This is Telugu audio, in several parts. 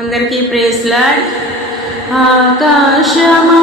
అందరికీ ప్రేస్లాడ్ ఆకాశమా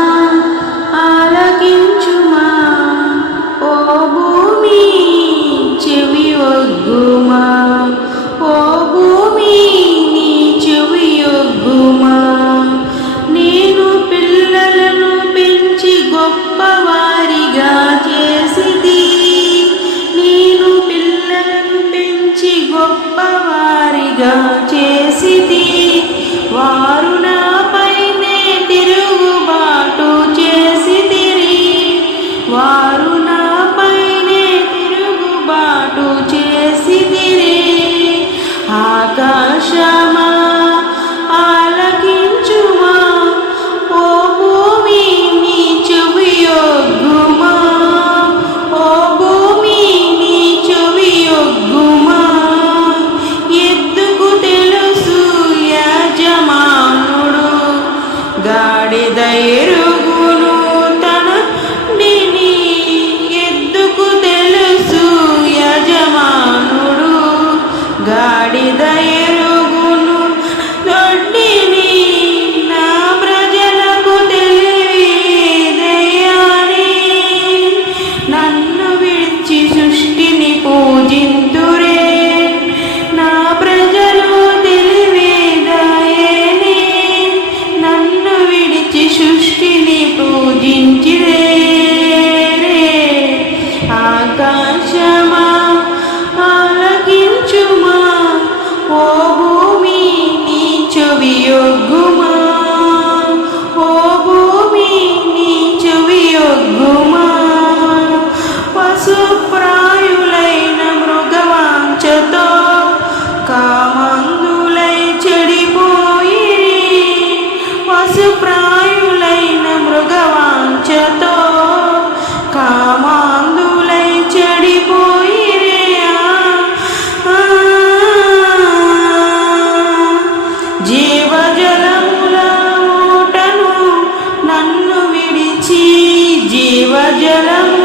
হৃদয়ের أجلا